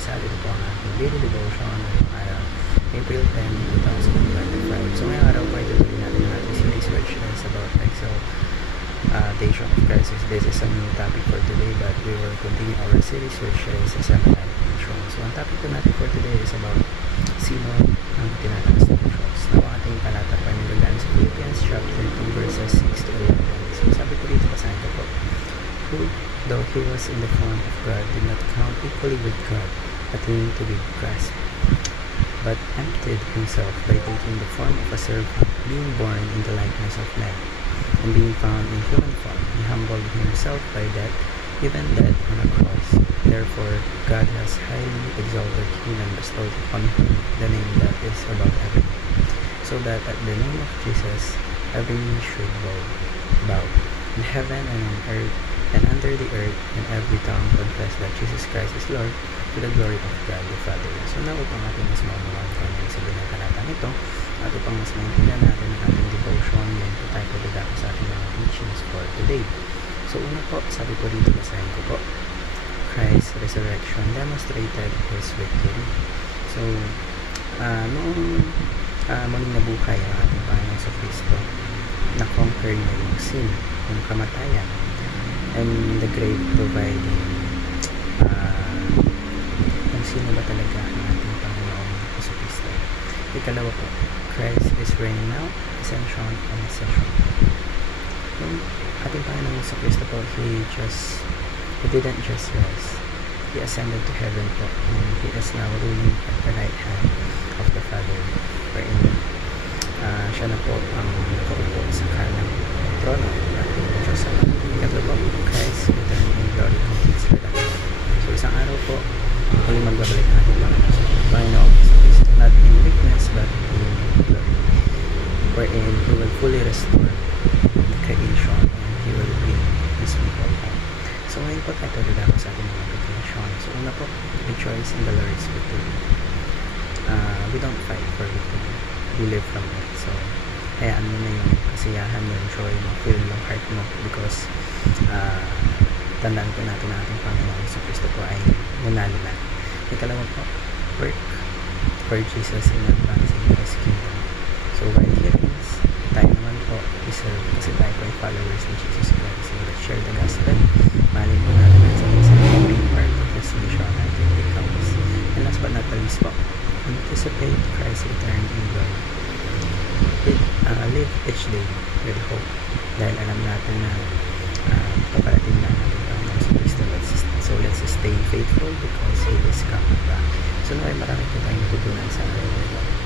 Kasal. Ito po ang ating daily devotion ngayong araw, April 10, 2025. So ngayong araw po ay tuloy natin ang ating series which is about exaltation of Christ. This is a new topic for today, but we will continue our series which is examination. So ang topic po natin for today is about sino ang tinataas ng Diyos. Now ating palatapan ng gagaan sa Philippians chapter 2 verses 6 to 11. So sabi ko dito, basahin ko po. Who, though he was in the form of God, did not count equally with God a thing to be grasped, but emptied himself by taking the form of a servant, being born in the likeness of men. And being found in human form, he humbled himself by death, even death on a cross. Therefore, God has highly exalted him and bestowed upon him the name that is above every name, so that at the name of Jesus every knee should bow in heaven and on earth and under the earth, and every tongue confess that Jesus Christ is Lord, to the glory of God the Father. So now upang ating mas maunawaan kung ano yung sabihin ng talata nito, at upang mas maintindihan natin ang ating devotion, yan po tayo pagdadako sa ating mga teachings for today. So una po, sabi ko dito, basahin ko po, Christ's resurrection demonstrated His victory. So noong muling nabuhay ang ating Panginoon sa Kristo, na-conquer niya yung sin, yung kamatayan, and the grave providing kung sino ba talaga ang ating Panginoon sa Kristo. Ikalawa po, Christ is reigning now, ascension and ascension. Yung ating Panginoon sa Kristo po, He didn't just rest. He ascended to heaven po, and He is now ruling at the right hand of the Father, wherein siya na po ang nakaupo sa kanang trono ng ating Diyos Ama. Ikatlo po, Christ returned in glory completes redemption. So isang araw po, muli magbabalik ang ating Panginoon sa Kristo, not in weakness but in glory, wherein He will fully restore the creation and He will bring His people home. So ngayon po tayo dito sa ating mga application. So una po, rejoice in the Lord's victory. We don't fight for victory, we live from it. So hayaan mo na yung kasiyahan, yung joy mo, feel yung heart mo, because tandaan po natin na ating Panginoon sa Kristo po ay nanalo na. Ikalawa po, work for Jesus in advancing His kingdom. So while here is, tayo naman po iserve kasi tayo po ay followers ni Jesus Christ. So let's share the gospel. Mahalin po natin ang sa being part of His mission until He comes. And last but not the least po, anticipate Christ's return in glory. Live each day with hope, dahil alam natin na paparating na natin ang sa Kristo. So let's stay faithful because He is coming back. So marami po tayong natutunan sa araw.